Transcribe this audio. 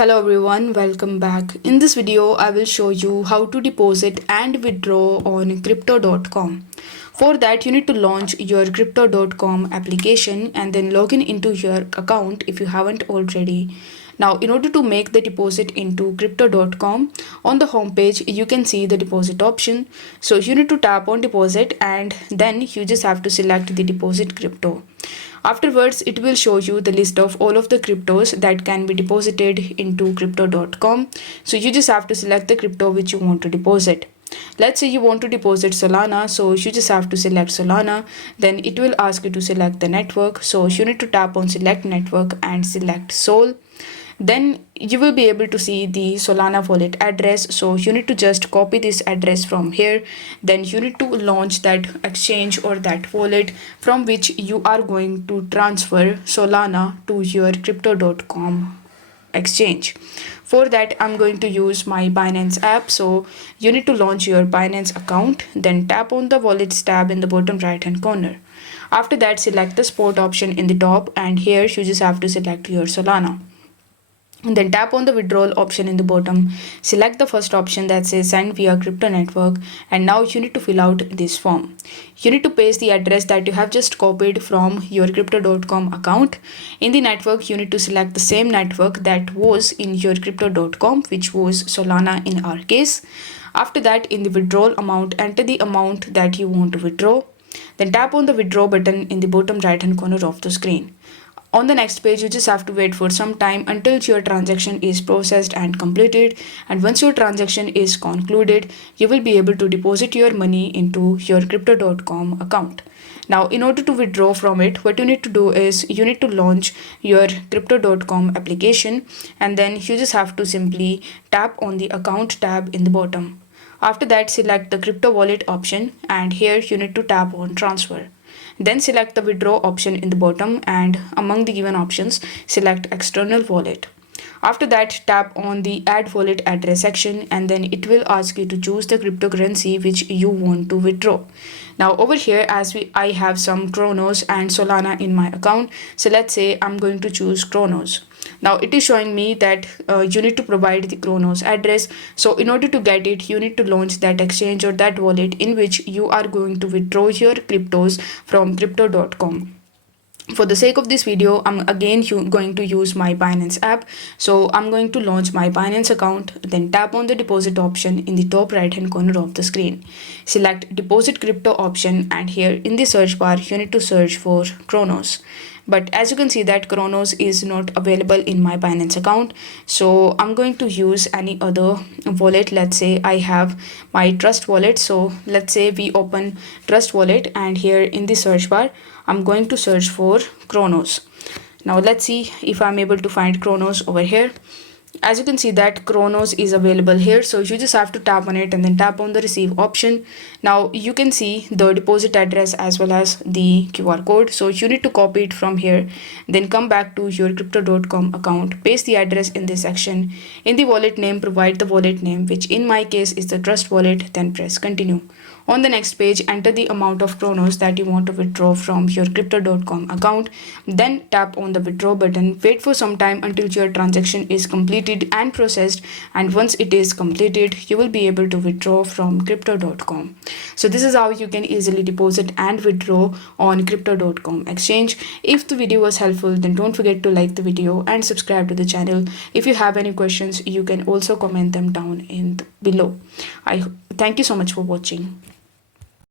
Hello everyone, welcome back. In this video, I will show you how to deposit and withdraw on crypto.com. For that, you need to launch your crypto.com application and then log in into your account if you haven't already. Now, in order to make the deposit into crypto.com, on the home page, you can see the deposit option. So you need to tap on deposit and then you just have to select the deposit crypto. Afterwards, it will show you the list of all of the cryptos that can be deposited into crypto.com. So you just have to select the crypto which you want to deposit. Let's say you want to deposit Solana, so you just have to select Solana. Then it will ask you to select the network. So you need to tap on select network and select Sol. Then you will be able to see the Solana wallet address. So you need to just copy this address from here. Then you need to launch that exchange or that wallet from which you are going to transfer Solana to your crypto.com exchange. For that, I'm going to use my Binance app. So you need to launch your Binance account, then tap on the wallets tab in the bottom right hand corner. After that, select the spot option in the top, and here you just have to select your Solana. And then tap on the withdrawal option in the bottom. Select the first option that says send via crypto network, and now you need to fill out this form. You need to paste the address that you have just copied from your crypto.com account. In the network, you need to select the same network that was in your crypto.com, which was Solana in our case. After that, in the withdrawal amount, enter the amount that you want to withdraw. Then tap on the withdraw button in the bottom right hand corner of the screen. On the next page, you just have to wait for some time until your transaction is processed and completed. And once your transaction is concluded, you will be able to deposit your money into your crypto.com account. Now, in order to withdraw from it, what you need to do is you need to launch your crypto.com application, and then you just have to simply tap on the account tab in the bottom. After that, select the crypto wallet option, and here you need to tap on transfer. Then select the withdraw option in the bottom, and among the given options, select external wallet. After that, tap on the add wallet address section, and then it will ask you to choose the cryptocurrency which you want to withdraw. Now over here, I have some Kronos and Solana in my account, so let's say I'm going to choose Kronos. Now it is showing me that you need to provide the Kronos address. So in order to get it, you need to launch that exchange or that wallet in which you are going to withdraw your cryptos from crypto.com. For the sake of this video, I'm again going to use my Binance app. So I'm going to launch my Binance account, then tap on the deposit option in the top right hand corner of the screen. Select deposit crypto option, and here in the search bar, you need to search for Kronos. But as you can see that Kronos is not available in my Binance account. So I'm going to use any other wallet. Let's say I have my Trust wallet. So let's say we open Trust wallet, and here in the search bar, I'm going to search for Kronos. Now let's see if I'm able to find Kronos over here. As you can see that Kronos is available here, so you just have to tap on it and then tap on the receive option. Now you can see the deposit address as well as the QR code, so you need to copy it from here, then come back to your crypto.com account, paste the address in this section. In the wallet name, provide the wallet name, which in my case is the Trust wallet, then press continue. On the next page, enter the amount of Kronos that you want to withdraw from your crypto.com account. Then tap on the withdraw button. Wait for some time until your transaction is completed and processed. And once it is completed, you will be able to withdraw from crypto.com. So this is how you can easily deposit and withdraw on crypto.com exchange. If the video was helpful, then don't forget to like the video and subscribe to the channel. If you have any questions, you can also comment them down below. I thank you so much for watching.